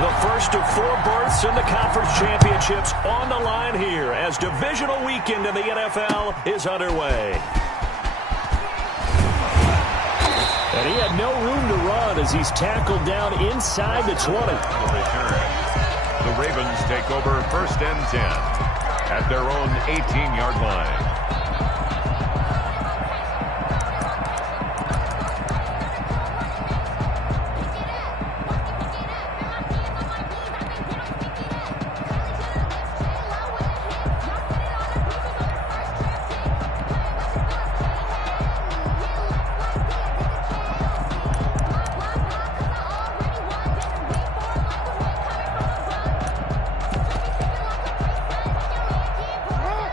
The first of 4 berths in the conference championships on the line here as divisional weekend in the NFL is underway. And he had no room to run as he's tackled down inside the 20. The Ravens take over 1st and 10 at their own 18-yard line.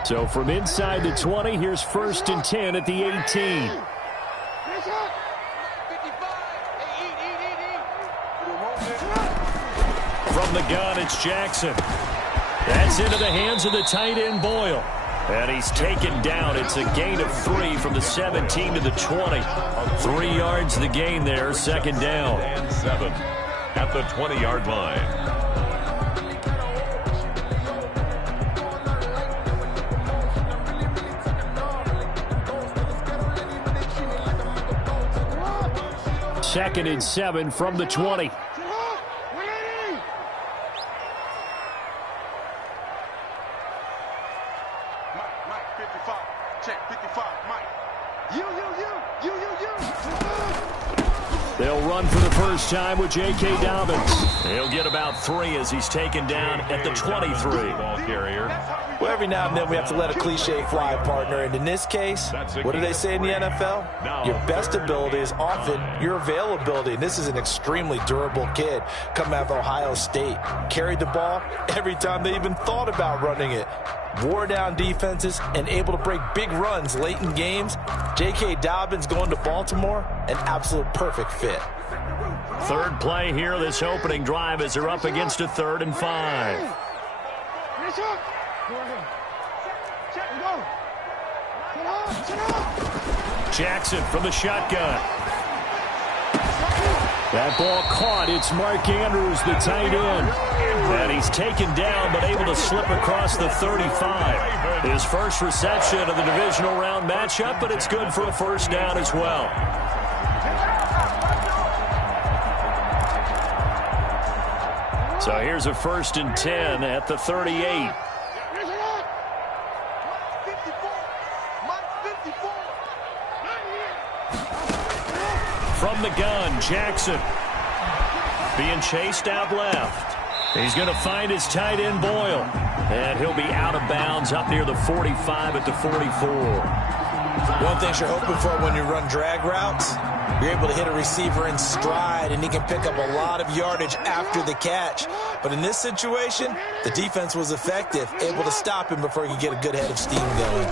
So from inside the 20, here's 1st and 10 at the 18. From the gun, it's Jackson. That's into the hands of the tight end, Boyle. And he's taken down. It's a gain of 3 from the 17 to the 20. 3 yards the gain there, 2nd down. And 7 at the 20-yard line. Second and 7 from the 20. They'll run for the first time with J.K. Dobbins. He'll get about 3 as he's taken down at the 23. Ball carrier. Well, every now and then we have to let a cliche fly, partner. And in this case, what do they say in the NFL? Your best ability is often your availability. And this is an extremely durable kid coming out of Ohio State. Carried the ball every time they even thought about running it. Wore down defenses and able to break big runs late in games. J.K. Dobbins going to Baltimore, an absolute perfect fit. Third play here, this opening drive as they're up against a 3rd and 5. Jackson from the shotgun. That ball caught. It's Mark Andrews, the tight end. And he's taken down, but able to slip across the 35. His first reception of the divisional round matchup, but it's good for a 1st down as well. So here's a 1st and 10 at the 38. From the gun, Jackson being chased out left. He's going to find his tight end, Boyle. And he'll be out of bounds up near the 45 at the 44. One thing you're hoping for when you run drag routes, you're able to hit a receiver in stride, and he can pick up a lot of yardage after the catch. But in this situation, the defense was effective, able to stop him before he could get a good head of steam going.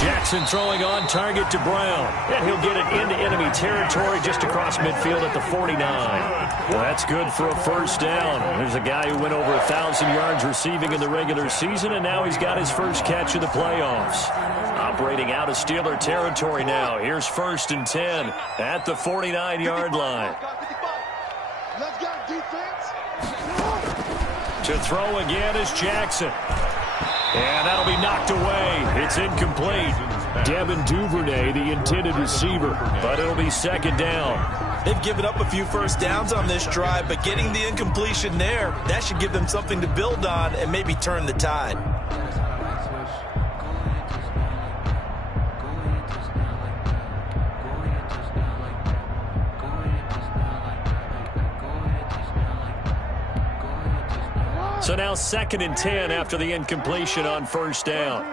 Jackson throwing on target to Brown. And he'll get it into enemy territory just across midfield at the 49. Well, that's good for a 1st down. There's a guy who went over 1,000 yards receiving in the regular season, and now he's got his first catch of the playoffs. Operating out of Steeler territory now. Here's 1st and 10 at the 49-yard line. To throw again is Jackson. And that'll be knocked away. It's incomplete. Devin Duvernay, the intended receiver, but it'll be 2nd down. They've given up a few 1st downs on this drive, but getting the incompletion there, that should give them something to build on and maybe turn the tide. So now 2nd and 10 after the incompletion on 1st down.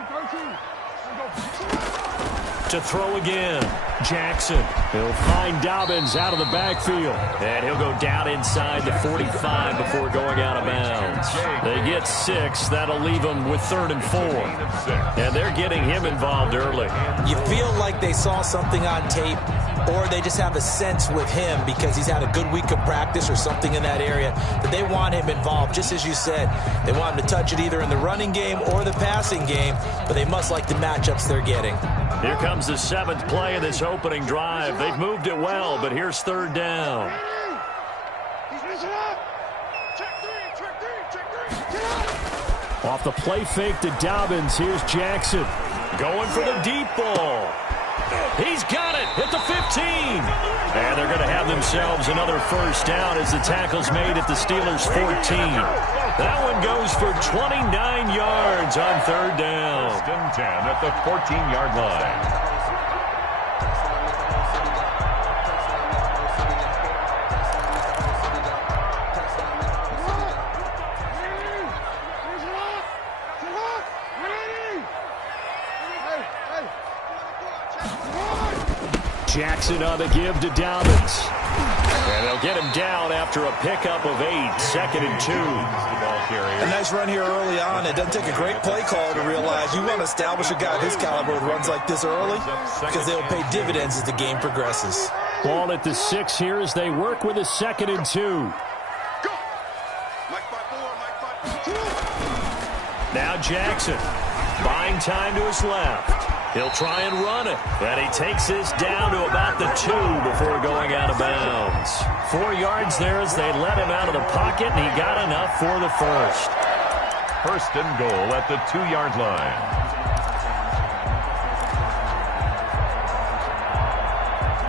To throw again, Jackson. He'll find Dobbins out of the backfield. And he'll go down inside the 45 before going out of bounds. They get 6. That'll leave them with 3rd and 4. And they're getting him involved early. You feel like they saw something on tape, or they just have a sense with him because he's had a good week of practice or something in that area that they want him involved. Just as you said, they want him to touch it either in the running game or the passing game, but they must like the matchups they're getting. Here comes the 7th play of this opening drive. They've moved it well, but here's third down. Off the play fake to Dobbins, here's Jackson. Going for the deep ball. He's got it at the 15. And they're going to have themselves another first down as the tackle's made at the Steelers' 14. That one goes for 29 yards on third down. First and 10 at the 14-yard line. Jackson on the give to Dobbins. And they'll get him down after a pickup of 8, 2nd and 2. A nice run here early on. It doesn't take a great play call to realize you want to establish a guy of his caliber with runs like this early because they'll pay dividends as the game progresses. Ball at the 6 here as they work with a 2nd and 2. Now Jackson buying time to his left. He'll try and run it. And he takes this down to about the 2 before going out of bounds. 4 yards there as they let him out of the pocket, and he got enough for the first. First and goal at the 2-yard line.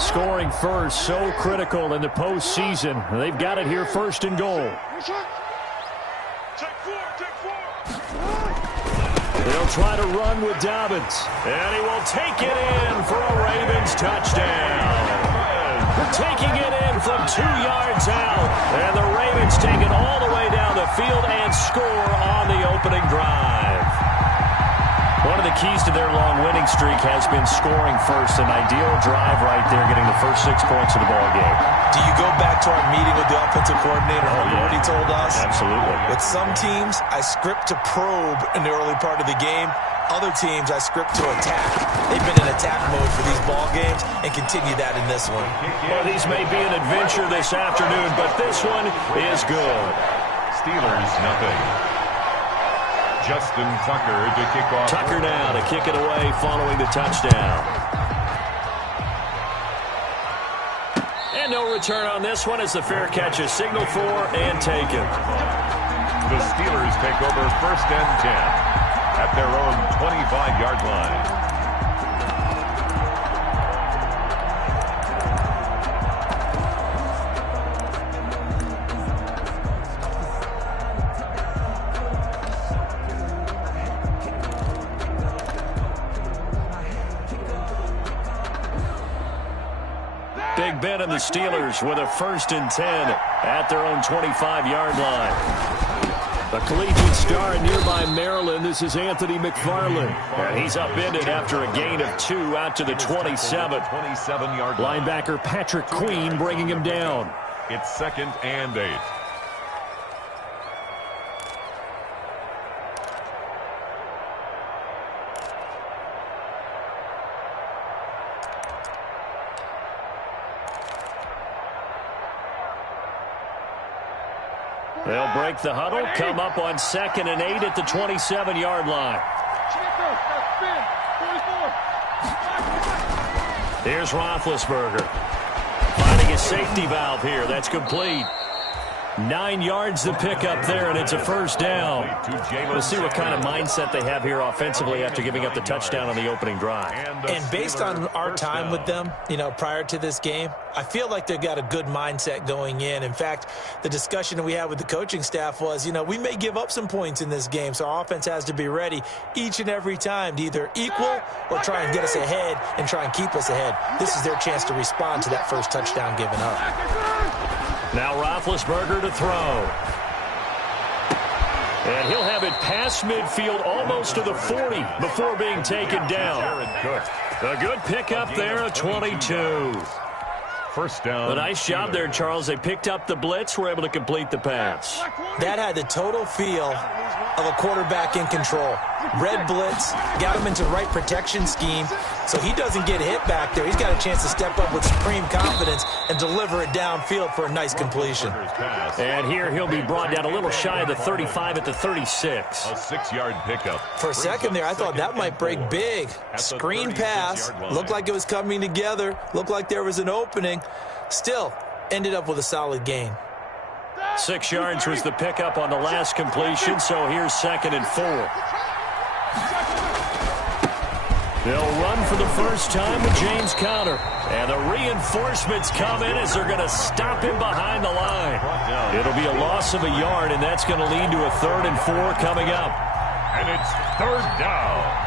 Scoring first, so critical in the postseason. They've got it here, first and goal. They'll try to run with Dobbins. And he will take it in for a Ravens touchdown. Taking it in from 2 yards out. And the Ravens take it all the way down the field and score on the opening drive. One of the keys to their long winning streak has been scoring first. An ideal drive right there, getting the first 6 points of the ball game. Do you go back to our meeting with the offensive coordinator? What he told us? Absolutely. With some teams, I script to probe in the early part of the game. Other teams, I script to attack. They've been in attack mode for these ball games and continue that in this one. Well, these may be an adventure this afternoon, but this one is good. Steelers, nothing. Justin Tucker to kick off. Tucker now to kick it away following the touchdown. And no return on this one as the fair catch is signaled for and taken. The Steelers take over first and 10 at their own 25-yard line. Big Ben and the Steelers with a first and 10 at their own 25-yard line. A collegiate star in nearby Maryland, this is Anthony McFarland. And he's upended after a gain of 2 out to the 27. 27-yard line. Linebacker Patrick Queen bringing him down. It's 2nd and 8. They'll break the huddle, come up on 2nd and 8 at the 27-yard line. Here's Roethlisberger. Finding a safety valve here. That's complete. 9 yards to pick up there, and it's a first down. We'll see what kind of mindset they have here offensively after giving up the touchdown on the opening drive. And based on our time with them, prior to this game, I feel like they've got a good mindset going in. In fact, the discussion that we had with the coaching staff was, we may give up some points in this game, so our offense has to be ready each and every time to either equal or try and get us ahead and try and keep us ahead. This is their chance to respond to that first touchdown given up. Now Roethlisberger to throw. And he'll have it past midfield almost to the 40 before being taken down. A good pickup there, a 22. First down. A nice job there, Charles. They picked up the blitz, were able to complete the pass. That had the total feel of a quarterback in control. Red blitz, got him into the right protection scheme, so he doesn't get hit back there. He's got a chance to step up with supreme confidence and deliver it downfield for a nice completion. And here he'll be brought down a little shy of the 35 at the 36. A 6-yard pickup. For a second there, I thought that might break big. Screen pass, looked like it was coming together, looked like there was an opening. Still, ended up with a solid gain. 6 yards was the pickup on the last completion, so here's 2nd and 4. They'll run for the first time with James Conner. And the reinforcements come in as they're going to stop him behind the line. It'll be a loss of a yard, and that's going to lead to a 3rd and 4 coming up. And it's 3rd down.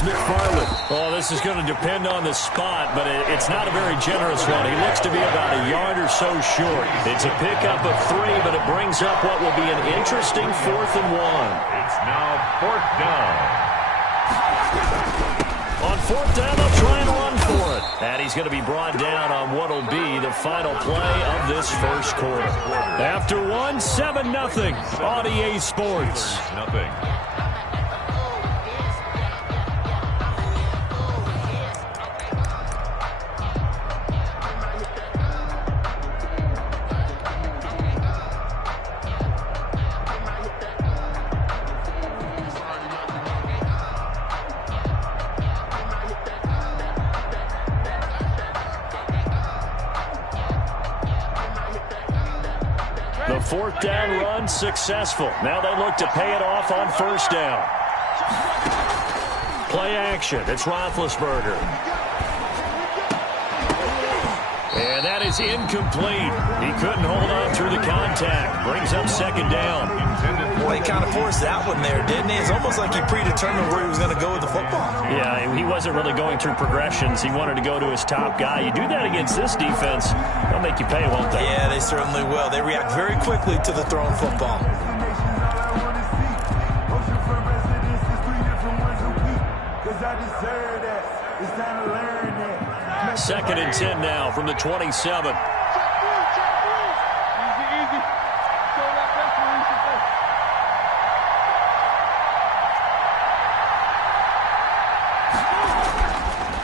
McFarland. Oh, this is going to depend on the spot, but it's not a very generous one. He looks to be about a yard or so short. It's a pickup of 3, but it brings up what will be an interesting 4th and 1. It's now 4th down. On 4th down, they'll try and run for it. And he's going to be brought down on what will be the final play of this first quarter. After 7-0 on EA Sports. Nothing. The 4th down run successful. Now they look to pay it off on 1st down. Play action. It's Roethlisberger. And that is incomplete. He couldn't hold on through the contact. Brings up 2nd down. Well, he kind of forced that one there, didn't he? It's almost like he predetermined where he was going to go with the football. Yeah, he wasn't really going through progressions. He wanted to go to his top guy. You do that against this defense, they'll make you pay, won't they? Yeah, they certainly will. They react very quickly to the thrown football. Second and 10 now from the 27.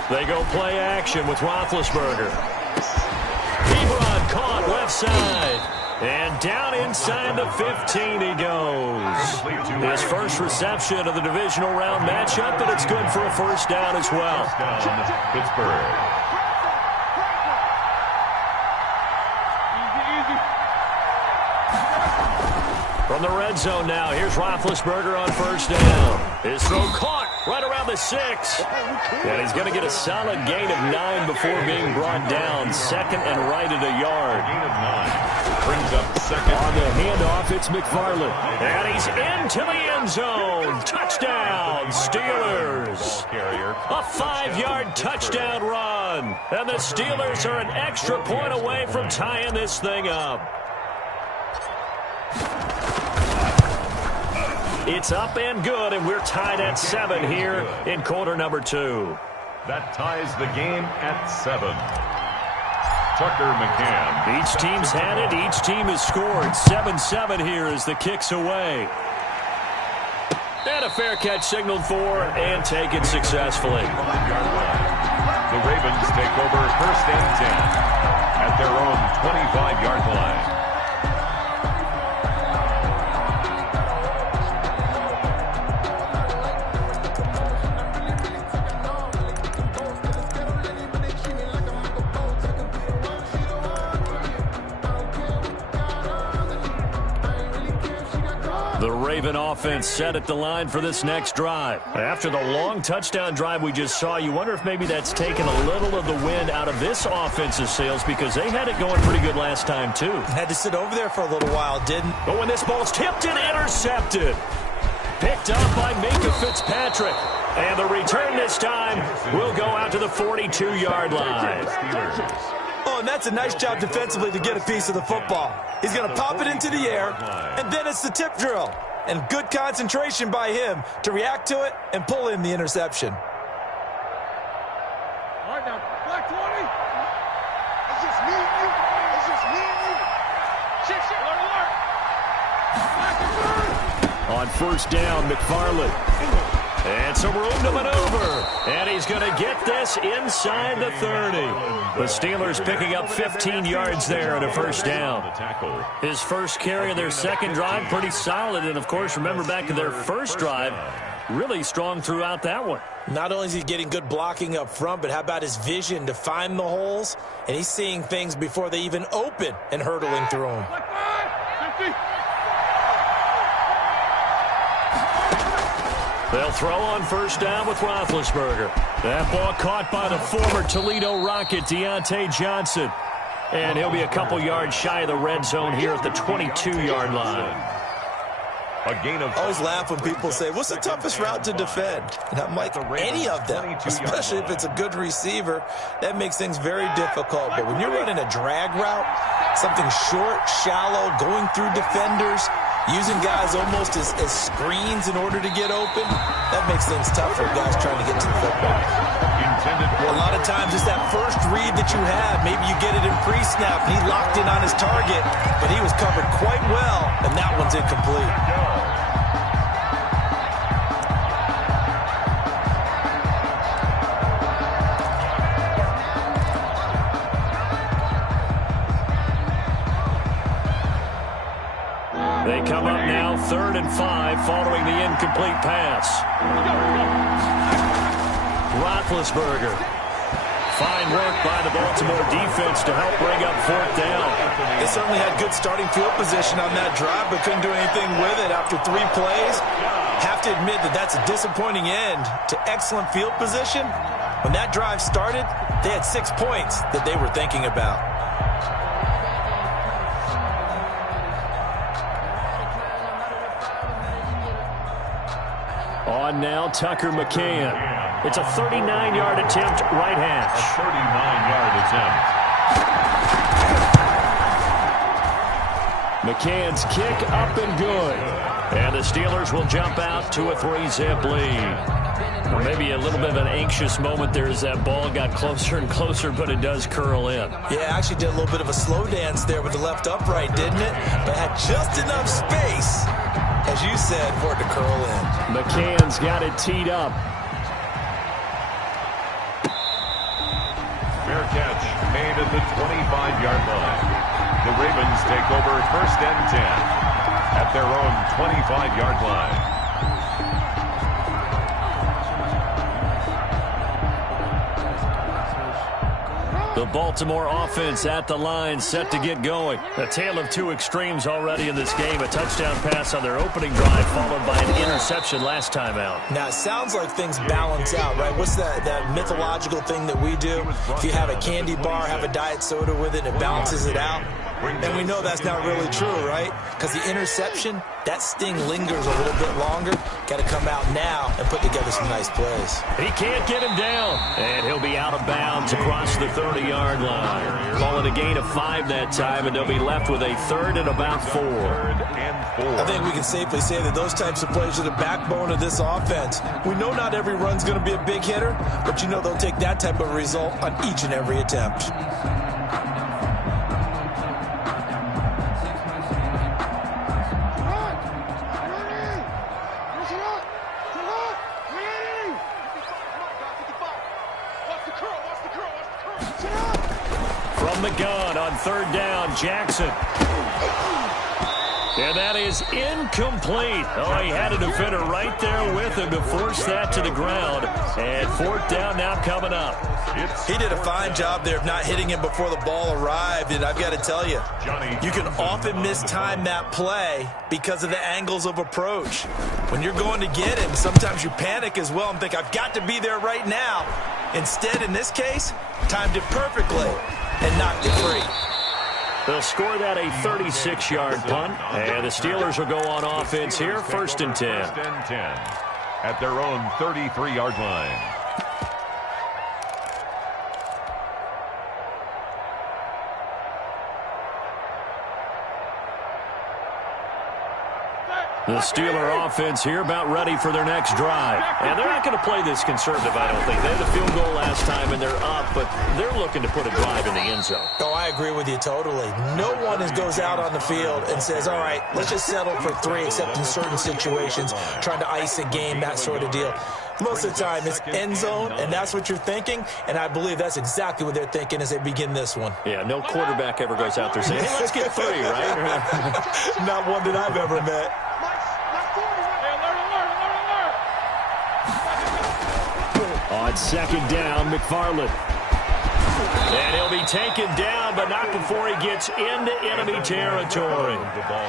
They go play action with Roethlisberger. Ebron caught left side. And down inside the 15 he goes. His first reception of the divisional round matchup, but it's good for a 1st down as well. Pittsburgh. From the red zone now, here's Roethlisberger on 1st down. His throw caught right around the 6. And he's going to get a solid gain of 9 before being brought down. 2nd and right at a yard. Gain of 9. Brings up 2nd. On the handoff, it's McFarland. And he's into the end zone. Touchdown, Steelers. A 5-yard touchdown run. And the Steelers are an extra point away from tying this thing up. It's up and good, and we're tied at 7 here in quarter number 2. That ties the game at 7. Tucker McCann. Each team's had it. Each team has scored. 7-7 here as the kick's away. And a fair catch signaled for and taken successfully. The Ravens take over 1st and 10 at their own 25-yard line. The Raven offense set at the line for this next drive. After the long touchdown drive we just saw, you wonder if maybe that's taken a little of the wind out of this offensive sails because they had it going pretty good last time, too. Had to sit over there for a little while, didn't? But when this ball's tipped and intercepted. Picked up by Minka Fitzpatrick. And the return this time will go out to the 42-yard line. Oh, and that's a nice job defensively to get a piece of the football. He's going to pop it into the air, and then it's the tip drill. and good concentration by him to react to it and pull in the interception. All right, now, black 20. It's just me and you. It's just me and you. Shit, alert. Black and third. On first down, McFarland. And some room to maneuver. And he's going to get this inside the 30. The Steelers picking up 15 yards there and a first down. His first carry of their second drive, pretty solid. And, of course, remember back to their first drive, really strong throughout that one. Not only is he getting good blocking up front, but how about his vision to find the holes? And he's seeing things before they even open and hurdling through them. Black 5, 50. They'll throw on first down with Roethlisberger. That ball caught by the former Toledo Rocket, Deontay Johnson. And he'll be a couple yards shy of the red zone here at the 22-yard line. A gain of... I always laugh when people say, what's the toughest route to defend? And I'm like, any of them, especially if it's a good receiver. That makes things very difficult. But when you're running a drag route, something short, shallow, going through defenders, using guys almost as screens in order to get open, that makes things tough for guys trying to get to the football. A lot of times it's that first read that you have. Maybe you get it in pre-snap, and he locked in on his target, but he was covered quite well, and that one's incomplete. They come up now 3rd and 5 following the incomplete pass. Roethlisberger. Fine work by the Baltimore defense to help bring up 4th down. They certainly had good starting field position on that drive, but couldn't do anything with it after 3 plays. Have to admit that that's a disappointing end to excellent field position. When that drive started, they had 6 points that they were thinking about. On now, Tucker McCann. It's a 39-yard attempt, right hash. A 39-yard attempt. McCann's kick up and good. And the Steelers will jump out to a 3-zip lead. Or maybe a little bit of an anxious moment there as that ball got closer and closer, but it does curl in. Yeah, actually did a little bit of a slow dance there with the left upright, didn't it? But had just enough space, as you said, for it to curl in. McCann's got it teed up. Fair catch made at the 25-yard line. The Ravens take over 1st and 10 at their own 25-yard line. The Baltimore offense at the line, set to get going. A tale of two extremes already in this game. A touchdown pass on their opening drive, followed by an interception last time out. Now, it sounds like things balance out, right? What's that mythological thing that we do? If you have a candy bar, have a diet soda with it, it balances it out. And we know that's not really true, right? Because the interception, that sting lingers a little bit longer. Got to come out now and put together some nice plays. He can't get him down. And he'll be out of bounds across the 30-yard line. Call it a gain of 5 that time, and they'll be left with a 3rd and about 4. I think we can safely say that those types of plays are the backbone of this offense. We know not every run's going to be a big hitter, but you know they'll take that type of result on each and every attempt. From the gun on 3rd down, Jackson. And that is incomplete. Oh, he had a defender right there with him to force that to the ground. And 4th down now coming up. He did a fine job there of not hitting him before the ball arrived. And I've got to tell you, you can often mistime that play because of the angles of approach. When you're going to get him, sometimes you panic as well and think, I've got to be there right now. Instead, in this case, timed it perfectly and knocked it free. They'll score that a 36-yard punt, and the Steelers will go on offense here, 1st and 10. 1st and 10 at their own 33-yard line. The Steeler offense here about ready for their next drive. And they're not going to play this conservative, I don't think. They had the field goal last time, and they're up, but they're looking to put a drive in the end zone. Oh, I agree with you totally. No one goes out on the field and says, all right, let's just settle for 3, except in certain situations, trying to ice a game, that sort of deal. Most of the time, it's end zone, and that's what you're thinking, and I believe that's exactly what they're thinking as they begin this one. Yeah, no quarterback ever goes out there saying, hey, let's get 3, right? Not one that I've ever met. On second down, McFarland. And he'll be taken down, but not before he gets into enemy territory.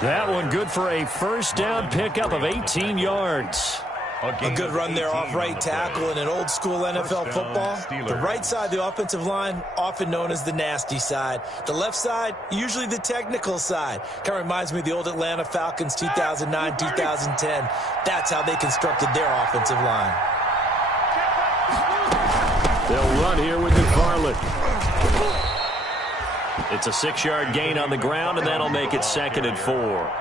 That one good for a first down pickup of 18 yards. A good run there off right tackle in an old school NFL football. The right side of the offensive line, often known as the nasty side. The left side, usually the technical side. Kind of reminds me of the old Atlanta Falcons 2009, 2010. That's how they constructed their offensive line. They'll run here with McFarland. It's a 6-yard gain on the ground, and that'll make it 2nd and 4.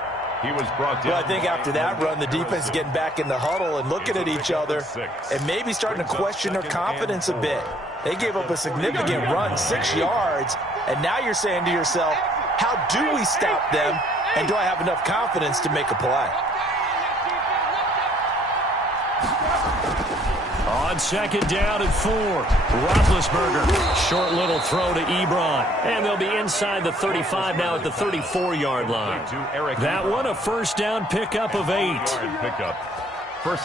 He was brought down. Well, I think after that run, the defense is getting back in the huddle and looking at each other and maybe starting to question their confidence a bit. They gave up a significant run, 6 yards, and now you're saying to yourself, how do we stop them, and do I have enough confidence to make a play? On second down and 4, Roethlisberger. Short little throw to Ebron. And they'll be inside the 35 now at the 34-yard line. That one a first down pickup of 8.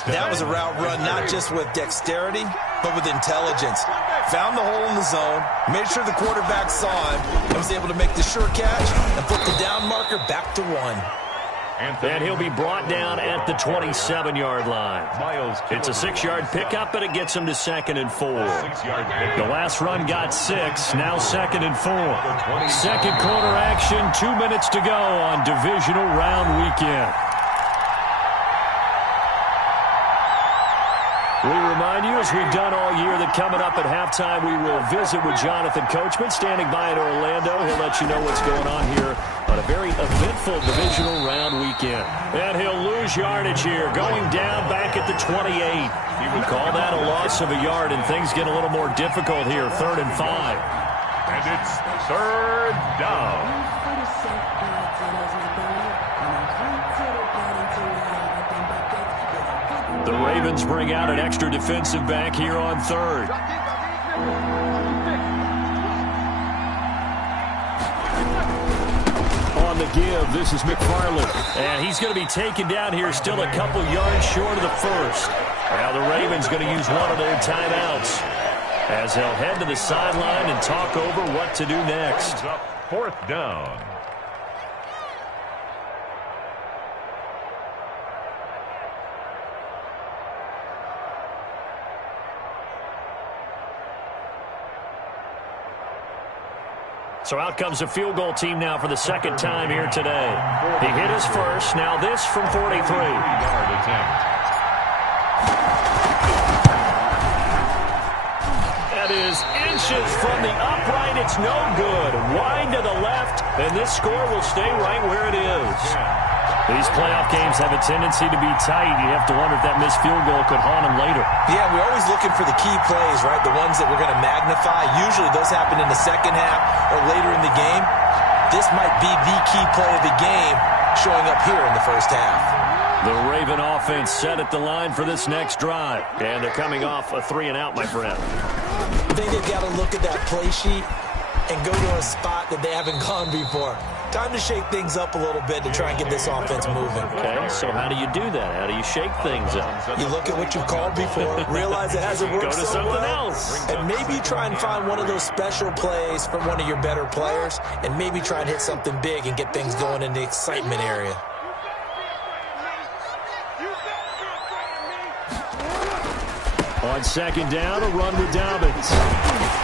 That was a route run not just with dexterity, but with intelligence. Found the hole in the zone, made sure the quarterback saw him, and was able to make the sure catch and put the down marker back to 1. And he'll be brought down at the 27-yard line. It's a 6-yard pickup, but it gets him to 2nd and 4. The last run got 6, now 2nd and 4. Second quarter action, 2 minutes to go on divisional round weekend. We remind you, as we've done all year, that coming up at halftime, we will visit with Jonathan Coachman, standing by in Orlando. He'll let you know what's going on here on a very eventful divisional round weekend. And he'll lose yardage here, going down back at the 28. He would call that a loss of a yard, and things get a little more difficult here, 3rd and 5. And it's 3rd down. The Ravens bring out an extra defensive back here on 3rd. On the give, this is McFarland. And he's going to be taken down here, still a couple yards short of the first. Now the Ravens going to use one of their timeouts as they'll head to the sideline and talk over what to do next. 4th down. So out comes the field goal team now for the 2nd time here today. He hit his first. Now this from 43. That is inches from the upright. It's no good. Wide to the left, and this score will stay right where it is. These playoff games have a tendency to be tight. You have to wonder if that missed field goal could haunt them later. Yeah, we're always looking for the key plays, right? The ones that we're going to magnify. Usually those happen in the second half or later in the game. This might be the key play of the game showing up here in the first half. The Raven offense set at the line for this next drive. And they're coming off a 3-and-out, my friend. I think they've got to look at that play sheet and go to a spot that they haven't gone before. Time to shake things up a little bit to try and get this offense moving. Okay, so how do you do that? How do you shake things up? You look at what you've called before, realize it hasn't worked Go to so something well, else. and maybe try and find one of those special plays from one of your better players, and maybe try and hit something big and get things going in the excitement area. On second down, a run with Dobbins.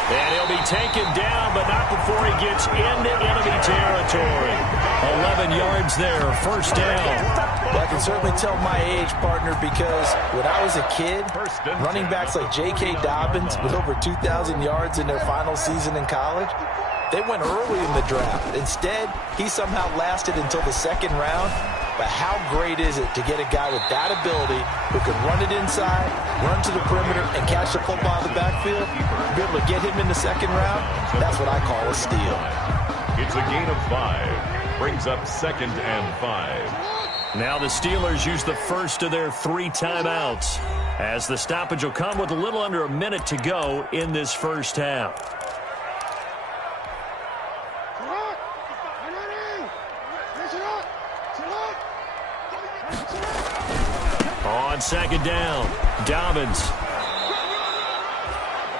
And he'll be taken down, but not before he gets into enemy territory. 11 yards there, first down. Well, I can certainly tell my age, partner, because when I was a kid, running backs like J.K. Dobbins with over 2,000 yards in their final season in college, They went early in the draft. Instead, he somehow lasted until the second round. But how great is it to get a guy with that ability who can run it inside, run to the perimeter, and catch the football in the backfield? Be able to get him in the second round, that's what I call a steal. It's a gain of 5. Brings up 2nd and 5. Now the Steelers use the first of their 3 timeouts, as the stoppage will come with a little under a minute to go in this first half. On second down, Dobbins.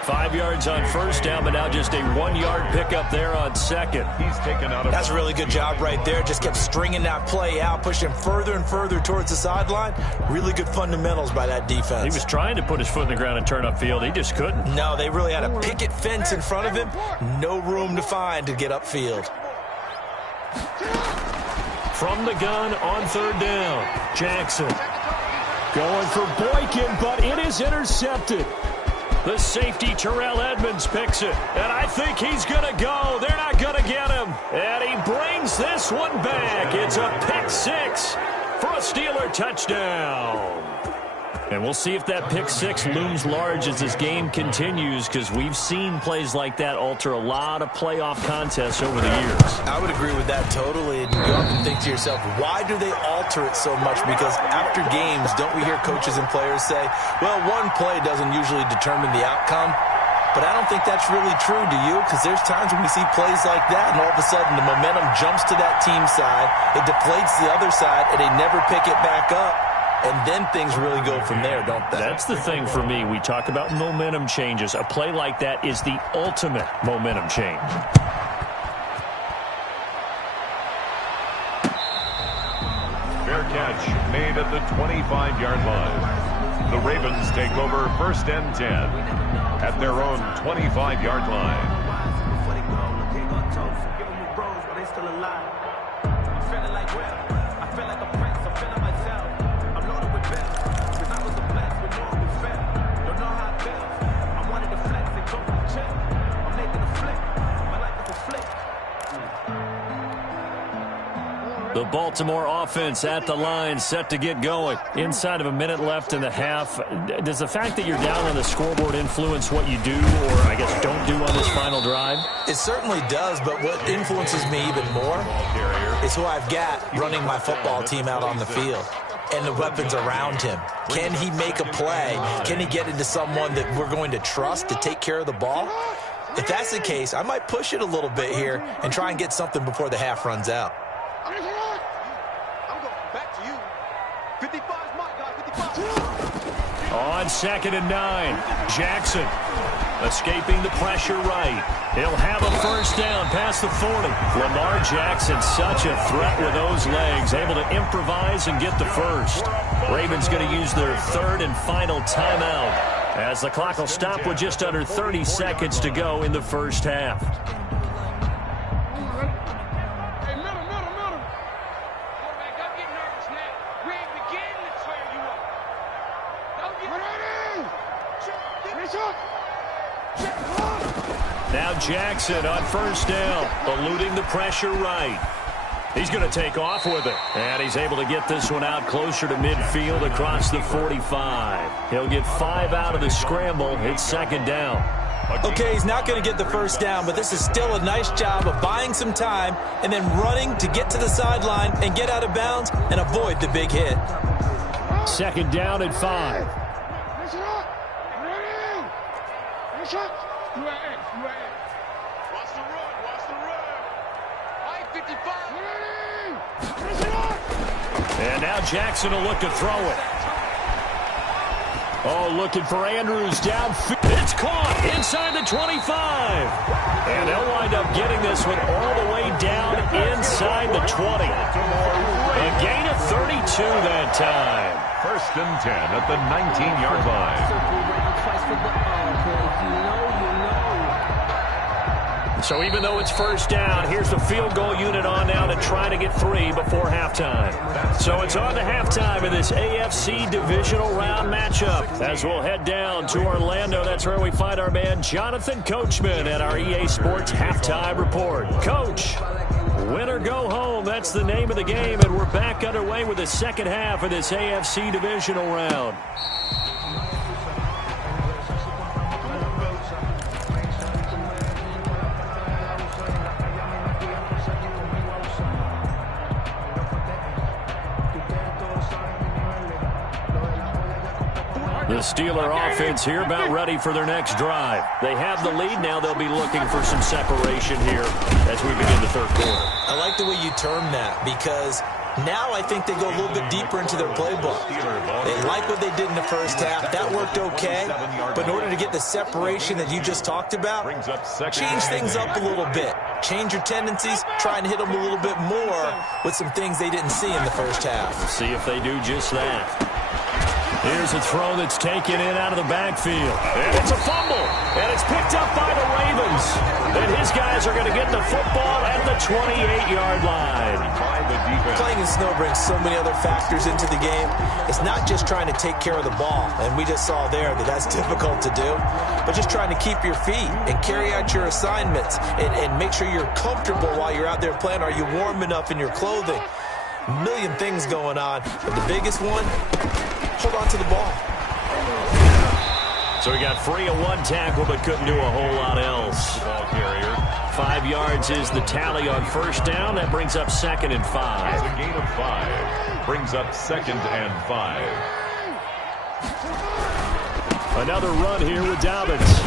5 yards on first down, but now just a 1-yard pickup there on second. He's taken out of. That's a really good job right there. Just kept stringing that play out, pushing further and further towards the sideline. Really good fundamentals by that defense. He was trying to put his foot in the ground and turn upfield. He just couldn't. No, they really had a picket fence in front of him. No room to find to get upfield. From the gun on third down, Jackson. Going for Boykin, but it is intercepted. The safety, Terrell Edmonds, picks it. And I think he's going to go. They're not going to get him. And he brings this one back. It's a pick 6 for a Steeler touchdown. And we'll see if that pick 6 looms large as this game continues, because we've seen plays like that alter a lot of playoff contests over the years. I would agree with that totally. And you often think to yourself, why do they alter it so much? Because after games, don't we hear coaches and players say, well, one play doesn't usually determine the outcome? But I don't think that's really true, do you? Because there's times when we see plays like that, and all of a sudden the momentum jumps to that team side, it deflates the other side, and they never pick it back up. And then things really go from there, don't they? That's the thing for me. We talk about momentum changes. A play like that is the ultimate momentum change. Fair catch made at the 25-yard line. The Ravens take over 1st and 10 at their own 25-yard line. The Baltimore offense at the line, set to get going. Inside of a minute left in the half. Does the fact that you're down on the scoreboard influence what you do, or I guess don't do on this final drive? It certainly does, but what influences me even more is who I've got running my football team out on the field and the weapons around him. Can he make a play? Can he get into someone that we're going to trust to take care of the ball? If that's the case, I might push it a little bit here and try and get something before the half runs out. On 2nd and 9, Jackson escaping the pressure right. He'll have a first down past the 40. Lamar Jackson, such a threat with those legs, able to improvise and get the first. Ravens going to use their 3rd and final timeout, as the clock will stop with just under 30 seconds to go in the first half. Now Jackson on first down, eluding the pressure right. He's going to take off with it, and he's able to get this one out closer to midfield across the 45. He'll get 5 out of the scramble. It's 2nd down. Okay, he's not going to get the first down, but this is still a nice job of buying some time and then running to get to the sideline and get out of bounds and avoid the big hit. 2nd down and 5. And now Jackson will look to throw it. Oh, looking for Andrews downfield. It's caught inside the 25. And they'll wind up getting this one all the way down inside the 20. A gain of 32 that time. 1st and 10 at the 19-yard line. So even though it's first down, here's the field goal unit on now to try to get 3 before halftime. So it's on to halftime in this AFC divisional round matchup. As we'll head down to Orlando, that's where we find our man Jonathan Coachman at our EA Sports Halftime Report. Coach, win or go home, that's the name of the game, and we're back underway with the second half of this AFC divisional round. The Steeler offense here about ready for their next drive. They have the lead. Now they'll be looking for some separation here as we begin the third quarter. I like the way you term that because now I think they go a little bit deeper into their playbook. They like what they did in the first half. That worked okay. But in order to get the separation that you just talked about, change things up a little bit. Change your tendencies. Try and hit them a little bit more with some things they didn't see in the first half. We'll see if they do just that. Here's a throw that's taken in out of the backfield. And it's a fumble. And it's picked up by the Ravens. And his guys are going to get the football at the 28-yard line. Playing in snow brings so many other factors into the game. It's not just trying to take care of the ball. And we just saw there that that's difficult to do. But just trying to keep your feet and carry out your assignments. And make sure you're comfortable while you're out there playing. Are you warm enough in your clothing? A million things going on. But the biggest one, hold on to the ball. So he got free of one tackle but couldn't do a whole lot else. Ball carrier. 5 yards is the tally on first down. That brings up 2nd and 5. It's a gain of 5. Brings up 2nd and 5. Another run here with Dobbins.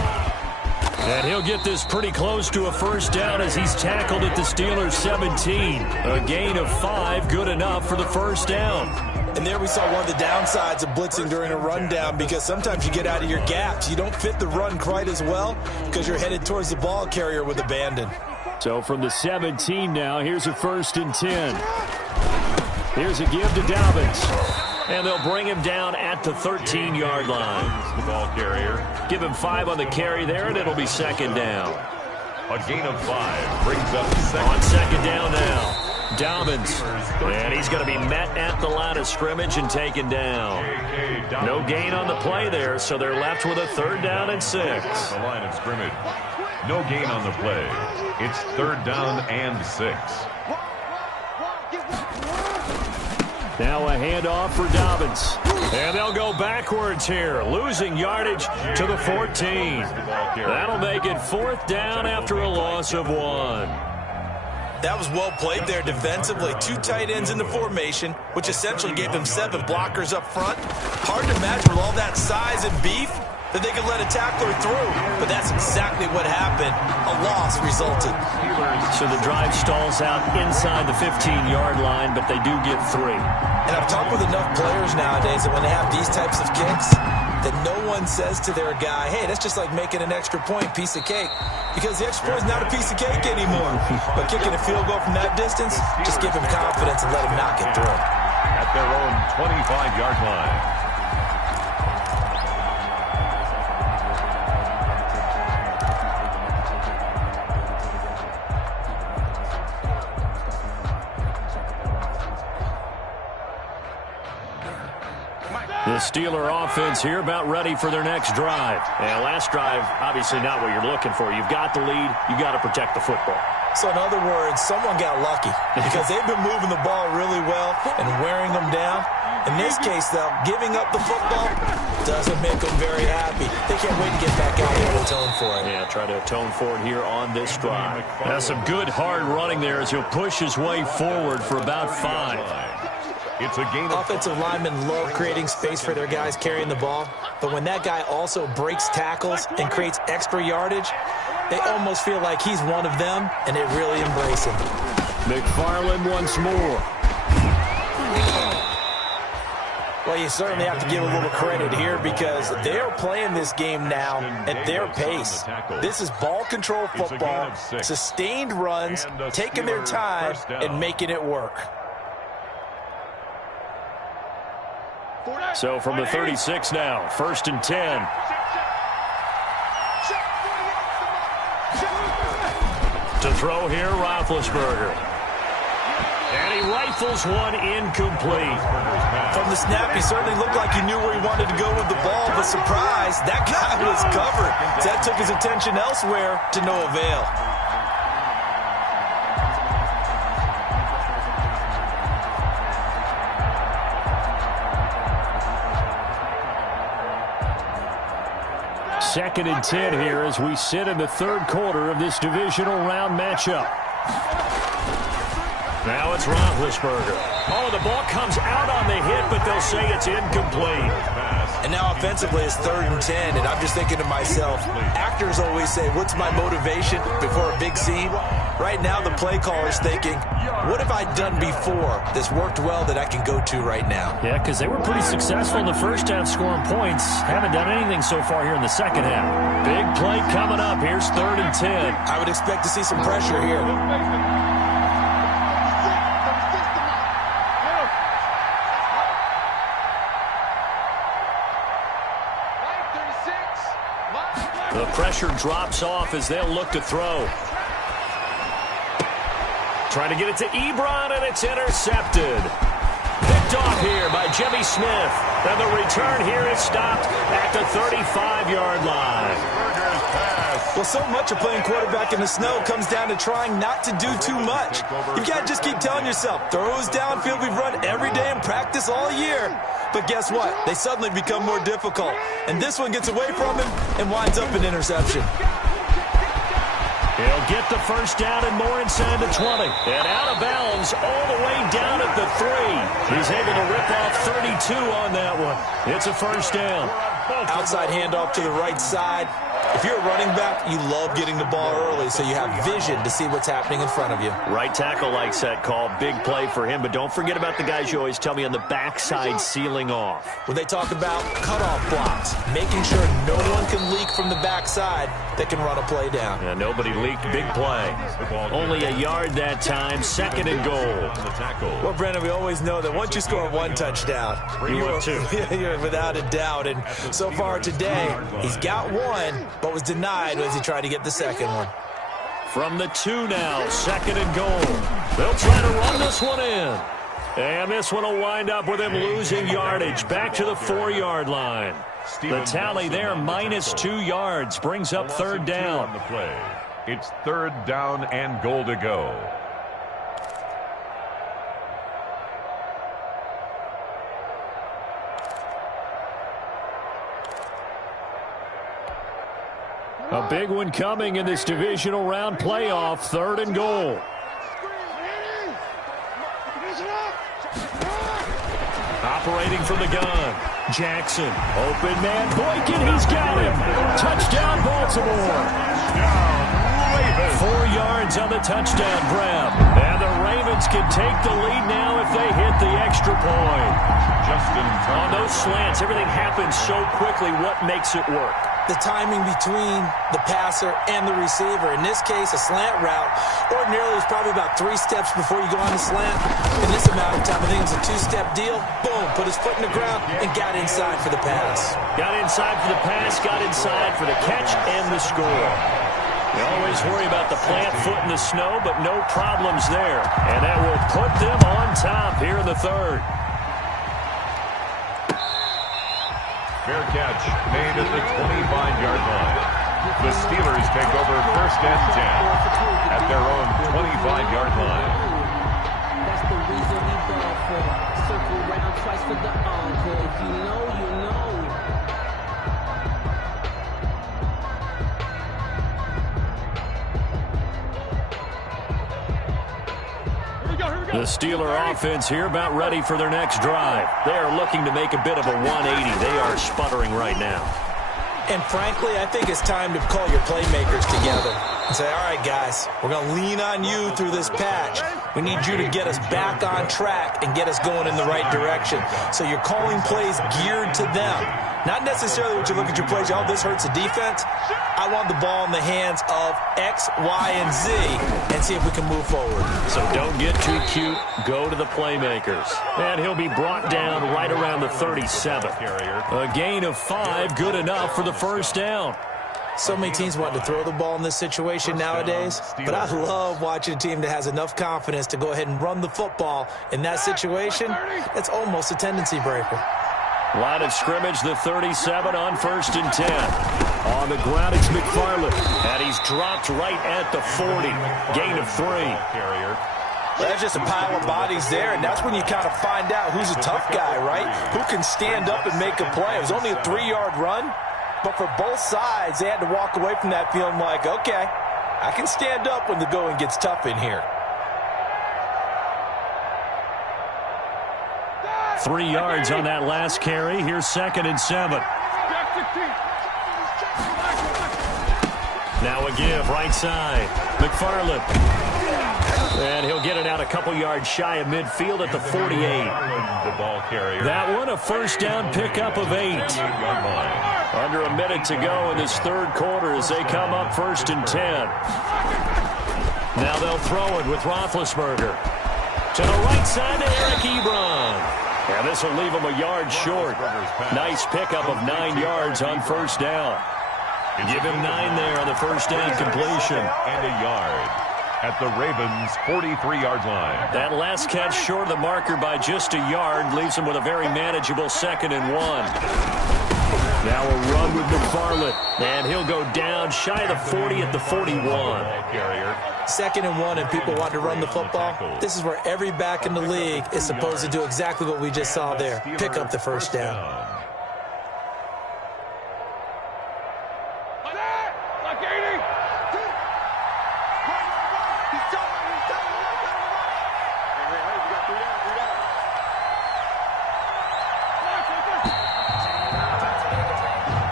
And he'll get this pretty close to a first down as he's tackled at the Steelers' 17. A gain of 5, good enough for the first down. And there we saw one of the downsides of blitzing during a rundown because sometimes you get out of your gaps. You don't fit the run quite as well because you're headed towards the ball carrier with abandon. So from the 17 now, here's a 1st and 10. Here's a give to Dobbins. And they'll bring him down at the 13-yard line. The ball carrier. Give him 5 on the carry there, and it'll be 2nd down. A gain of 5 brings up 2nd. On 2nd down now. Dobbins, and he's going to be met at the line of scrimmage and taken down. No gain on the play there, so they're left with a 3rd down and 6. The line of scrimmage. No gain on the play. It's 3rd down and 6. Now a handoff for Dobbins. And they'll go backwards here, losing yardage to the 14. That'll make it 4th down after a loss of 1. That was well played there defensively. 2 tight ends in the formation, which essentially gave them 7 blockers up front. Hard to imagine with all that size and beef that they could let a tackler through. But that's exactly what happened. A loss resulted. So the drive stalls out inside the 15-yard line, but they do get 3. And I've talked with enough players nowadays that when they have these types of kicks, that no one says to their guy, hey, that's just like making an extra point, piece of cake. Because the extra point is not a piece of cake anymore. But kicking a field goal from that distance, just give him confidence and let him knock it through. At their own 25-yard line. The Steeler offense here about ready for their next drive. And last drive, obviously not what you're looking for. You've got the lead. You've got to protect the football. So in other words, someone got lucky because they've been moving the ball really well and wearing them down. In this case, though, giving up the football doesn't make them very happy. They can't wait to get back out there and atone for it. Yeah, try to atone for it here on this drive. That's some good hard running there as he'll push his way forward for about 5. It's a gain. Offensive linemen love creating space for their guys carrying the ball, but when that guy also breaks tackles and creates extra yardage, they almost feel like he's one of them, and they really embrace him. McFarland once more. Well, you certainly have to give a little credit here because they're playing this game now at their pace. This is ball control football, sustained runs, taking their time, and making it work. So from the 36 now, 1st and 10. To throw here, Roethlisberger. And he rifles one incomplete. From the snap, he certainly looked like he knew where he wanted to go with the ball, but surprise, that guy was covered. That took his attention elsewhere to no avail. Second and 10 here as we sit in the third quarter of this divisional round matchup. Now it's Roethlisberger. Oh, the ball comes out on the hit, but they'll say it's incomplete. And now offensively it's 3rd and 10, and I'm just thinking to myself, actors always say, what's my motivation before a big scene? Right now the play caller's thinking, what have I done before that's worked well that I can go to right now? Yeah, because they were pretty successful in the first half scoring points. Haven't done anything so far here in the second half. Big play coming up. Here's 3rd and 10. I would expect to see some pressure here. The pressure drops off as they'll look to throw. Trying to get it to Ebron, and it's intercepted. Picked off here by Jimmy Smith. And the return here is stopped at the 35-yard line. Well, so much of playing quarterback in the snow comes down to trying not to do too much. You've got to just keep telling yourself, throws downfield we've run every day in practice all year. But guess what? They suddenly become more difficult. And this one gets away from him and winds up an interception. He'll get the first down and more inside the 20. And out of bounds all the way down at the 3. He's able to rip off 32 on that one. It's a first down. Outside handoff to the right side. If you're a running back, you love getting the ball early so you have vision to see what's happening in front of you. Right tackle likes that call. Big play for him. But don't forget about the guys you always tell me on the backside sealing off. When they talk about cutoff blocks, making sure no one can leak from the backside that can run a play down. Yeah, nobody leaked. Big play. Only a yard that time. 2nd and goal. Well, Brandon, we always know that once you score one touchdown, you're without a doubt. And so far today, he's got one, but was denied as he tried to get the second one. From the 2 now, 2nd and goal. They'll try to run this one in. And this one will wind up with him losing yardage. Back to the 4-yard line. The tally there, -2 yards, brings up 3rd down. It's 3rd down and goal to go. A big one coming in this divisional round playoff. 3rd and goal. Operating from the gun. Jackson. Open man. Boykin. He's got him. Touchdown, Baltimore. 4 yards on the touchdown grab. And the Ravens can take the lead now if they hit the extra point. On those slants, everything happens so quickly. What makes it work? The timing between the passer and the receiver. In this case, a slant route ordinarily is probably about 3 steps before you go on the slant. In this amount of time, I think it's a 2-step deal. Boom, put his foot in the ground and got inside for the pass. Got inside for the pass, got inside for the catch and the score. You always worry about the plant foot in the snow, but no problems there. And that will put them on top here in the 3rd. Fair catch made at the 25-yard line. The Steelers take over 1st and 10 at their own 25-yard line. That's the reason we ball for. Circle round twice for the encore. If you know, you know. The Steeler offense here about ready for their next drive. They are looking to make a bit of a 180. They are sputtering right now. And frankly, I think it's time to call your playmakers together and say, all right, guys, we're going to lean on you through this patch. We need you to get us back on track and get us going in the right direction. So you're calling plays geared to them. Not necessarily what you look at your plays, oh, this hurts the defense. I want the ball in the hands of X, Y, and Z and see if we can move forward. So don't get too cute. Go to the playmakers. And he'll be brought down right around the 37. A gain of 5, good enough for the first down. So many teams want to throw the ball in this situation nowadays, but I love watching a team that has enough confidence to go ahead and run the football. In that situation, that's almost a tendency breaker. Line of scrimmage, the 37 on 1st and 10. On the ground, it's McFarland, and he's dropped right at the 40. Gain of 3. Well, that's just a pile of bodies there, and that's when you kind of find out who's a tough guy, right? Who can stand up and make a play. It was only a 3-yard run, but for both sides, they had to walk away from that feeling like, okay, I can stand up when the going gets tough in here. 3 yards on that last carry. Here's 2nd and 7. Now a give, right side. McFarland. And he'll get it out a couple yards shy of midfield at the 48. The ball carrier. That one a first down pickup of 8. Under a minute to go in this 3rd quarter as they come up 1st and 10. Now they'll throw it with Roethlisberger. To the right side to Eric Ebron. And this will leave him a yard short. Nice pickup of 9 yards on 1st down. Give him 9 there on the first down completion. And a yard at the Ravens' 43-yard line. That last catch short of the marker by just a yard leaves him with a very manageable 2nd and 1. Now a run with McFarland, and he'll go down shy of the 40 at the 41. 2nd and 1, and people want to run the football. This is where every back in the league is supposed to do exactly what we just saw there. Pick up the first down.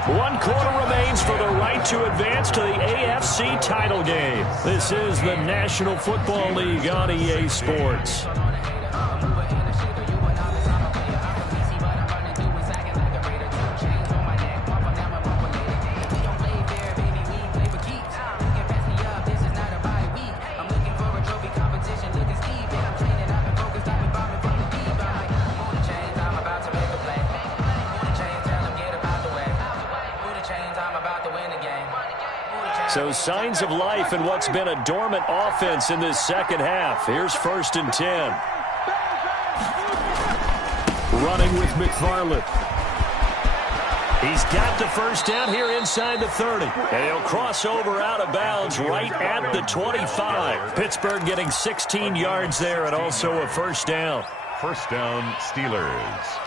One quarter remains for the right to advance to the AFC title game. This is the National Football League on EA Sports. So signs of life in what's been a dormant offense in this second half. Here's 1st and 10. Running with McFarland. He's got the first down here inside the 30. And he'll cross over out of bounds right at the 25. Pittsburgh getting 16 yards there and also a first down. First down, Steelers.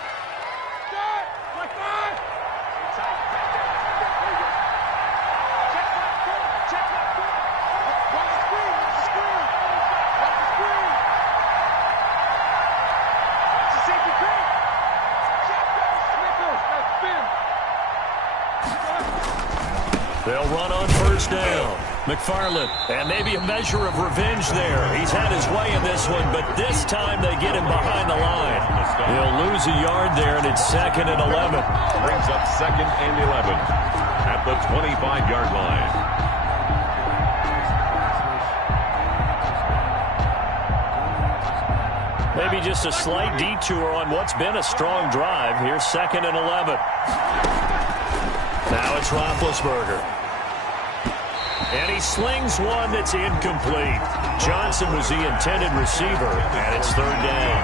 They'll run on first down. McFarland, and maybe a measure of revenge there. He's had his way in this one, but this time they get him behind the line. He'll lose a yard there, and it's 2nd and 11. Brings up 2nd and 11 at the 25-yard line. Maybe just a slight detour on what's been a strong drive. Here's 2nd and 11. Now it's Roethlisberger. And he slings one that's incomplete. Johnson was the intended receiver, and it's 3rd down.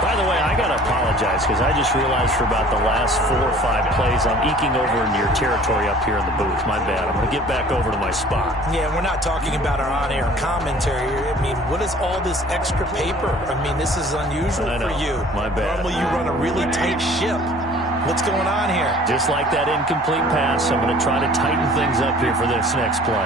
By the way, I got to apologize because I just realized for about the last 4 or 5 plays I'm eking over into your territory up here in the booth. My bad. I'm going to get back over to my spot. Yeah, we're not talking about our on-air commentary. I mean, what is all this extra paper? I mean, this is unusual for you. My bad. Normally you run a really tight ship. What's going on here? Just like that incomplete pass, I'm going to try to tighten things up here for this next play.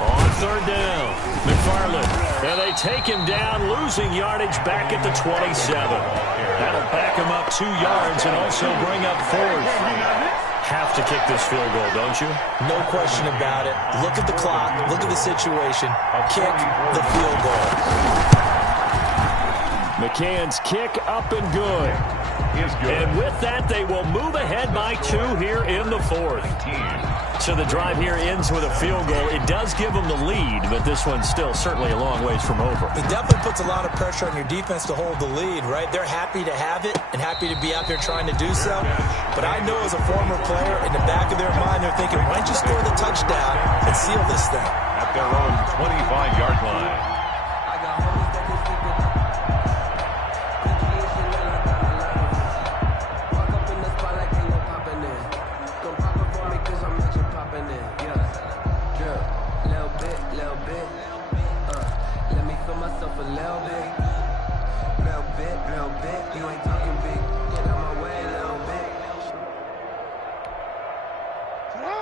On 3rd down, McFarland. And they take him down, losing yardage back at the 27. That'll back him up 2 yards and also bring up 4th. Have to kick this field goal, don't you? No question about it. Look at the clock. Look at the situation. Kick the field goal. McCann's kick up and good. And with that, they will move ahead by 2 here in the 4th. So the drive here ends with a field goal. It does give them the lead, but this one's still certainly a long ways from over. It definitely puts a lot of pressure on your defense to hold the lead, right? They're happy to have it and happy to be out there trying to do so. But I know as a former player, in the back of their mind, they're thinking, why don't you score the touchdown and seal this thing? At their own 25-yard line.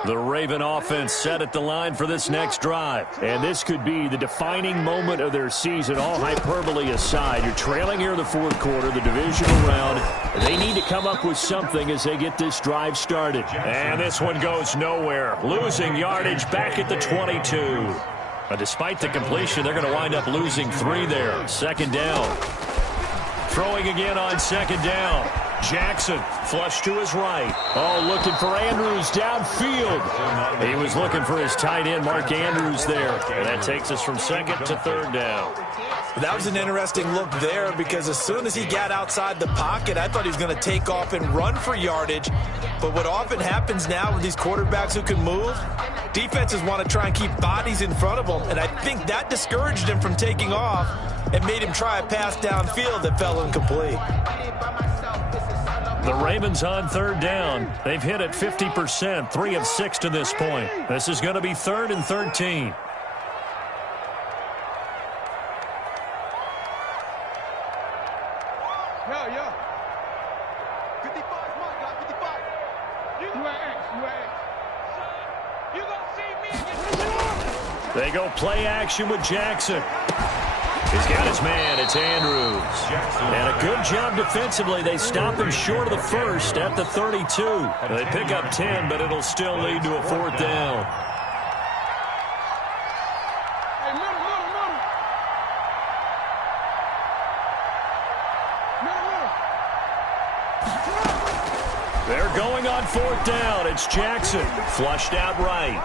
The Raven offense set at the line for this next drive. And this could be the defining moment of their season, all hyperbole aside. You're trailing here in the fourth quarter, the divisional round. They need to come up with something as they get this drive started. And this one goes nowhere. Losing yardage back at the 22. But despite the completion, they're going to wind up losing 3 there. Second down. Throwing again on second down. Jackson, flush to his right. Oh, looking for Andrews downfield. He was looking for his tight end, Mark Andrews, there. And that takes us from second to third down. That was an interesting look there because as soon as he got outside the pocket, I thought he was going to take off and run for yardage. But what often happens now with these quarterbacks who can move, defenses want to try and keep bodies in front of them. And I think that discouraged him from taking off and made him try a pass downfield that fell incomplete. The Ravens on third down. They've hit it 50%, 3 of 6 to this point. This is going to be 3rd and 13. Yeah. 55, my guy, 55. You are X. You gonna see me against the They go play action with Jackson. He's got his man. It's Andrews. And a good job defensively. They stop him short of the first at the 32. They pick up 10, but it'll still lead to a 4th down. Hey, middle. They're going on 4th down. It's Jackson. Flushed out right.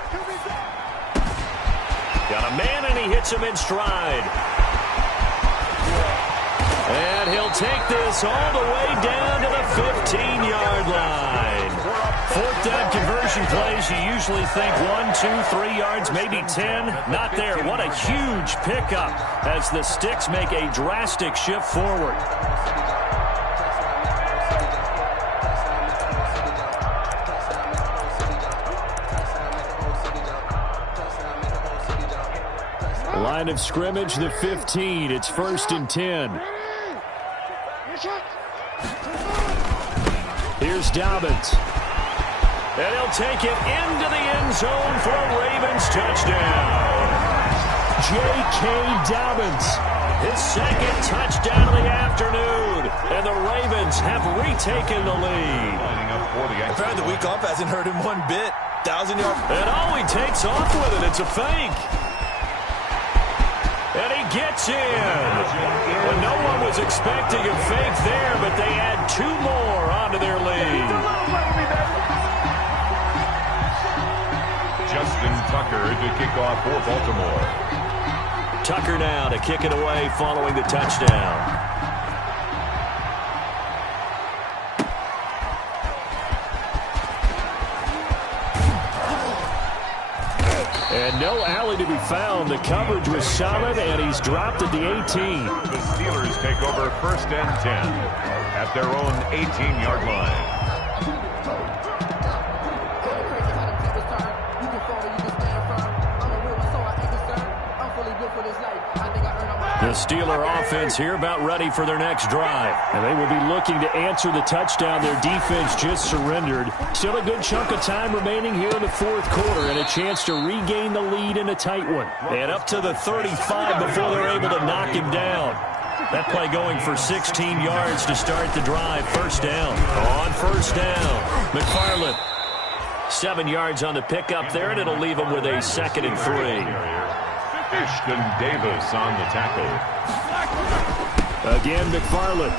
Got a man, and he hits him in stride. And he'll take this all the way down to the 15-yard line. 4th down conversion plays, you usually think 1, 2, 3 yards, maybe 10. Not there. What a huge pickup as the Sticks make a drastic shift forward. Line of scrimmage, the 15. It's 1st and 10. Here's Dobbins. And he'll take it into the end zone for a Ravens touchdown. J.K. Dobbins, his 2nd touchdown of the afternoon. And the Ravens have retaken the lead. Apparently the week off hasn't hurt him one bit. 1,000-yard. And all he takes off with it, it's a fake. And he gets in. Well, no one was expecting a fake there, but they add 2 more onto their lead. Justin Tucker to kick off for Baltimore. Tucker now to kick it away following the touchdown. And no alley to be found. The coverage was solid, and he's dropped at the 18. The Steelers take over 1st and 10 at their own 18-yard line. The Steeler offense here about ready for their next drive. And they will be looking to answer the touchdown their defense just surrendered. Still a good chunk of time remaining here in the fourth quarter and a chance to regain the lead in a tight one. And up to the 35 before they're able to knock him down. That play going for 16 yards to start the drive. First down. On first down, McFarland. 7 yards on the pickup there, and it'll leave him with a 2nd and 3. Ashton Davis on the tackle. Again, McFarland.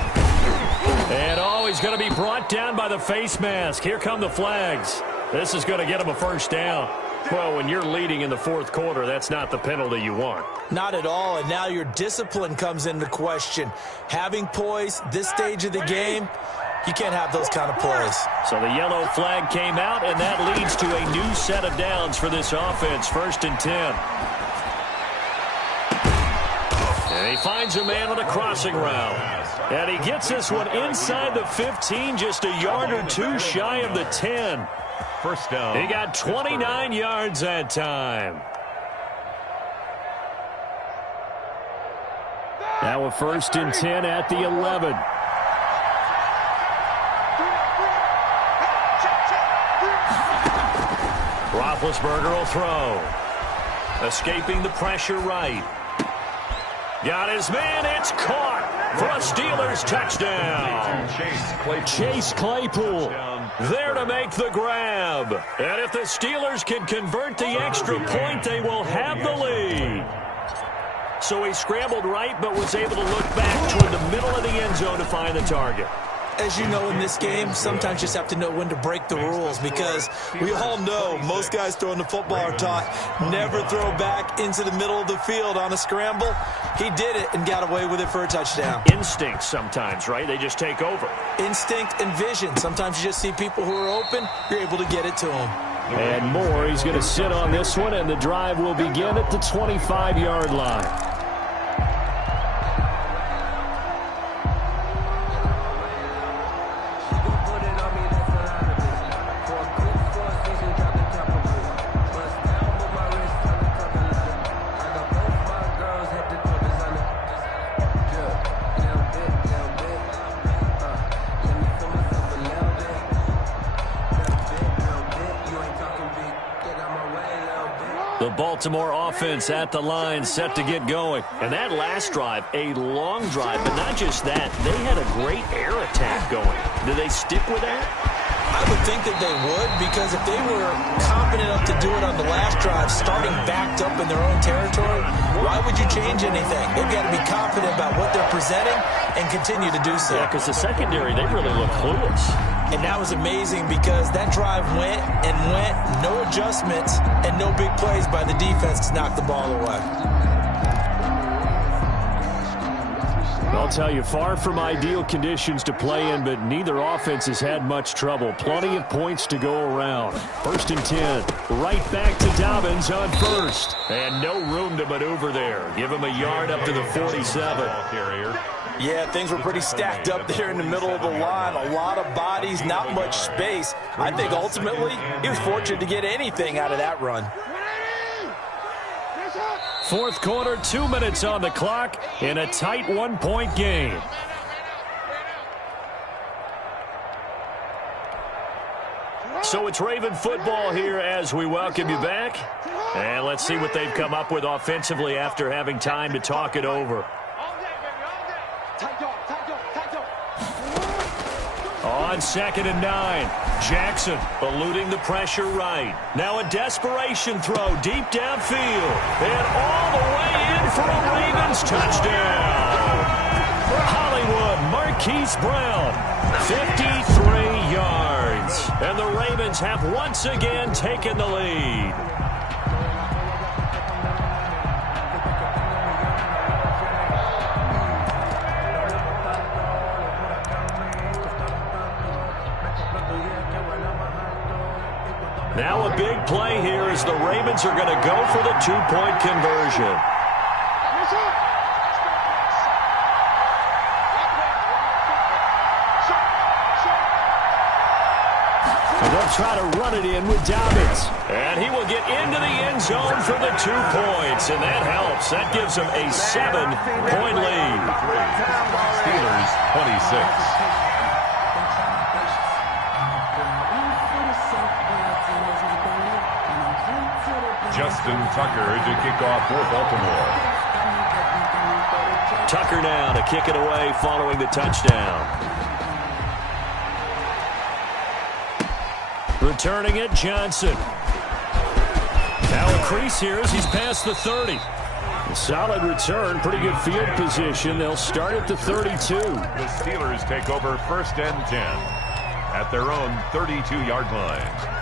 And, he's going to be brought down by the face mask. Here come the flags. This is going to get him a first down. Well, when you're leading in the fourth quarter, that's not the penalty you want. Not at all, and now your discipline comes into question. Having poise this stage of the game, you can't have those kind of plays. So the yellow flag came out, and that leads to a new set of downs for this offense. 1st and 10. And he finds a man on a crossing route. And he gets this one inside the 15, just a yard or two shy of the 10. First down. He got 29 yards that time. Now a 1st and 10 at the 11. Roethlisberger will throw. Escaping the pressure right. Got his man. It's caught for a Steelers touchdown. Chase Claypool there to make the grab. And if the Steelers can convert the extra point, they will have the lead. So he scrambled right, but was able to look back toward the middle of the end zone to find the target. As you know, in this game, sometimes you just have to know when to break the rules, because we all know most guys throwing the football are taught never throw back into the middle of the field on a scramble. He did it and got away with it for a touchdown. Instinct sometimes, right? They just take over. Instinct and vision. Sometimes you just see people who are open, you're able to get it to them. And more, he's going to sit on this one, and the drive will begin at the 25-yard line. Baltimore offense at the line, set to get going. And that last drive, a long drive, but not just that. They had a great air attack going. Do they stick with that? I would think that they would, because if they were confident enough to do it on the last drive, starting backed up in their own territory, why would you change anything? They've got to be confident about what they're presenting and continue to do so. Yeah, because the secondary, they really look clueless. And that was amazing, because that drive went and went, no adjustments, and no big plays by the defense to knock the ball away. I'll tell you, far from ideal conditions to play in, but neither offense has had much trouble. Plenty of points to go around. 1st and 10. Right back to Dobbins on 1st. And no room to maneuver there. Give him a yard up to the 47. Yeah, things were pretty stacked up there in the middle of the line. A lot of bodies, not much space. I think ultimately he was fortunate to get anything out of that run. Fourth quarter, 2 minutes on the clock in a tight 1-point game. So it's Raven football here as we welcome you back. And let's see what they've come up with offensively after having time to talk it over. On 2nd and 9, Jackson eluding the pressure right. Now a desperation throw deep downfield. And all the way in for a Ravens touchdown. Hollywood Marquise Brown, 53 yards. And the Ravens have once again taken the lead. Now a big play here as the Ravens are going to go for the 2-point conversion. And they'll try to run it in with Dobbins. And he will get into the end zone for the 2 points. And that helps. That gives them a 7-point lead. Steelers 26. Justin Tucker to kick off for Baltimore. Tucker now to kick it away following the touchdown. Returning it, Johnson. Now a crease here as he's past the 30. A solid return, pretty good field position. They'll start at the 32. The Steelers take over 1st and 10 at their own 32-yard line.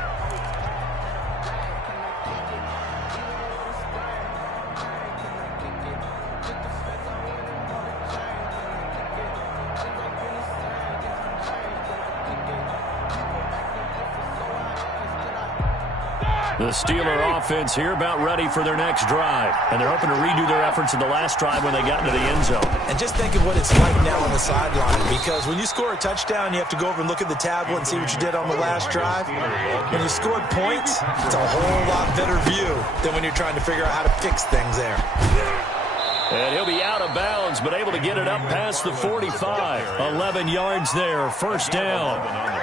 The Steeler offense here about ready for their next drive. And they're hoping to redo their efforts in the last drive when they got into the end zone. And just think of what it's like now on the sideline, because when you score a touchdown, you have to go over and look at the tablet and see what you did on the last drive. When you scored points, it's a whole lot better view than when you're trying to figure out how to fix things there. And he'll be out of bounds, but able to get it up past the 45. 11 yards there, first down.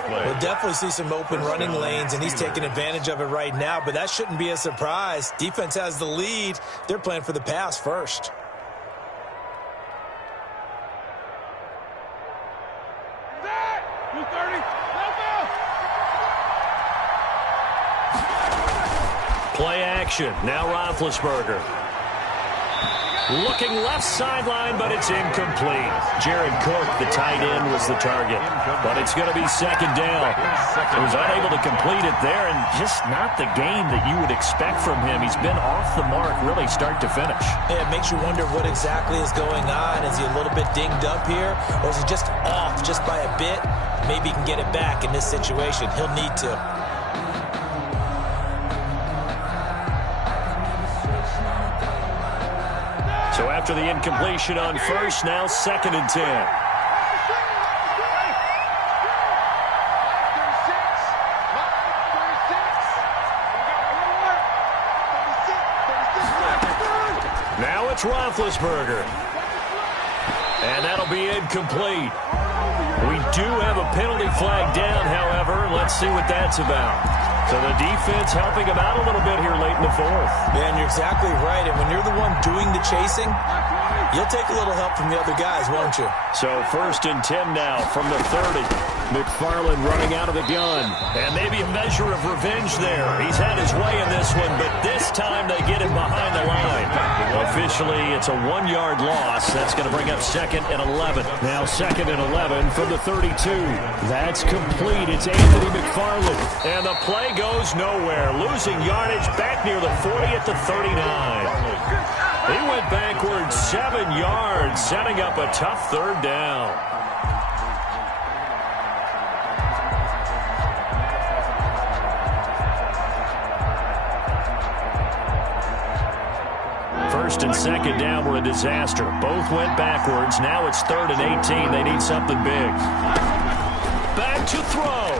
We'll definitely see some open running lanes, and he's taking advantage of it right now, but that shouldn't be a surprise. Defense has the lead. They're playing for the pass first. Play action. Now Roethlisberger. Looking left sideline, but it's incomplete. Jared Cook, the tight end, was the target. But it's going to be second down. He was unable to complete it there, and just not the game that you would expect from him. He's been off the mark really start to finish. Yeah, it makes you wonder what exactly is going on. Is he a little bit dinged up here, or is he just off just by a bit? Maybe he can get it back in this situation. He'll need to. So after the incompletion on first, now second and 10. Now it's Roethlisberger. And that'll be incomplete. We do have a penalty flag down, however. Let's see what that's about. So the defense helping him out a little bit here late in the fourth. Man, you're exactly right. And when you're the one doing the chasing, you'll take a little help from the other guys, won't you? So first and 10 now from the 30. McFarland running out of the gun. And maybe a measure of revenge there. He's had his way in this one, but this time they get him behind the line. Officially, it's a 1-yard loss. That's going to bring up second and 11. Now second and 11 from the 32. That's complete. It's Anthony McFarland. And the play goes nowhere. Losing yardage back near the 40 at the 39. He went backwards 7 yards, setting up a tough third down. First and second down were a disaster. Both went backwards. Now it's third and 18. They need something big. Back to throw.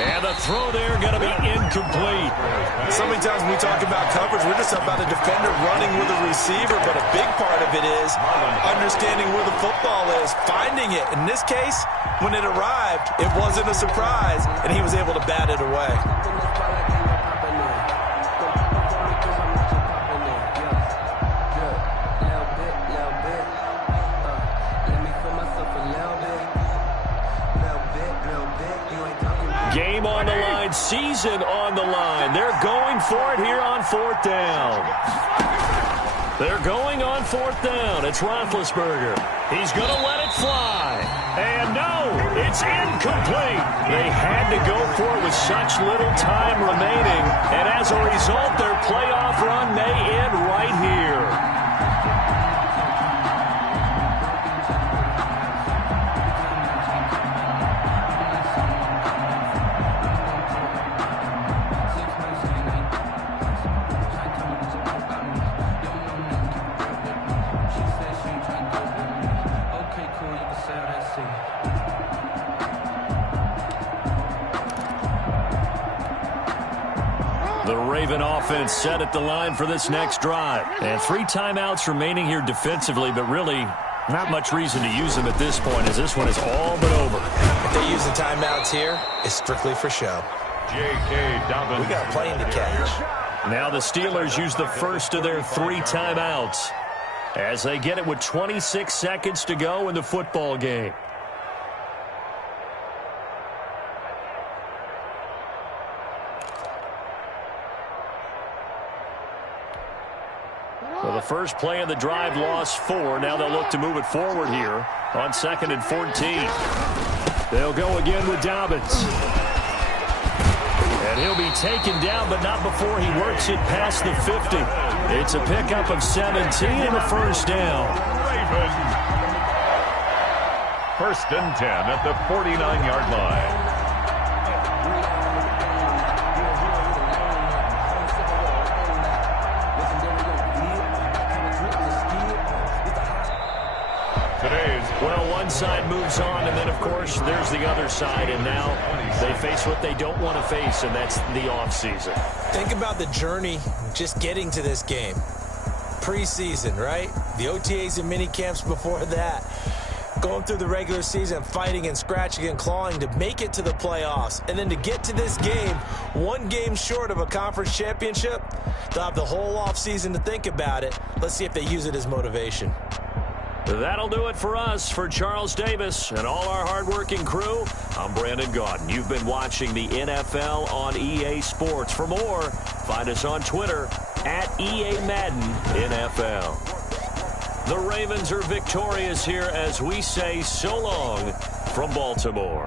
And the throw there going to be incomplete. So many times when we talk about coverage, we're just about a defender running with a receiver, but a big part of it is understanding where the football is, finding it. In this case, when it arrived, it wasn't a surprise, and he was able to bat it away. Game on the line, season on the line. They're going for it here on fourth down. They're going on fourth down. It's Roethlisberger. He's going to let it fly. And no, it's incomplete. They had to go for it with such little time remaining. And as a result, their playoff run may end right here. The Raven offense set at the line for this next drive. And 3 timeouts remaining here defensively, but really not much reason to use them at this point, as this one is all but over. If they use the timeouts here, it's strictly for show. J.K. Dobbins. We got a plane to catch. Now the Steelers use the first of their 3 timeouts as they get it with 26 seconds to go in the football game. So the first play of the drive lost 4. Now they'll look to move it forward here on second and 14. They'll go again with Dobbins. And he'll be taken down, but not before he works it past the 50. It's a pickup of 17 and a first down. First and 10 at the 49-yard line. side moves on, and then, of course, there's the other side, and now they face what they don't want to face, and that's the offseason. Think about the journey just getting to this game. Preseason, right? The OTAs and mini camps before that. Going through the regular season, fighting and scratching and clawing to make it to the playoffs. And then to get to this game, one game short of a conference championship, they'll have the whole offseason to think about it. Let's see if they use it as motivation. That'll do it for us. For Charles Davis and all our hardworking crew, I'm Brandon Gaudin. You've been watching the NFL on EA Sports. For more, find us on Twitter at EA Madden NFL. The Ravens are victorious here as we say so long from Baltimore.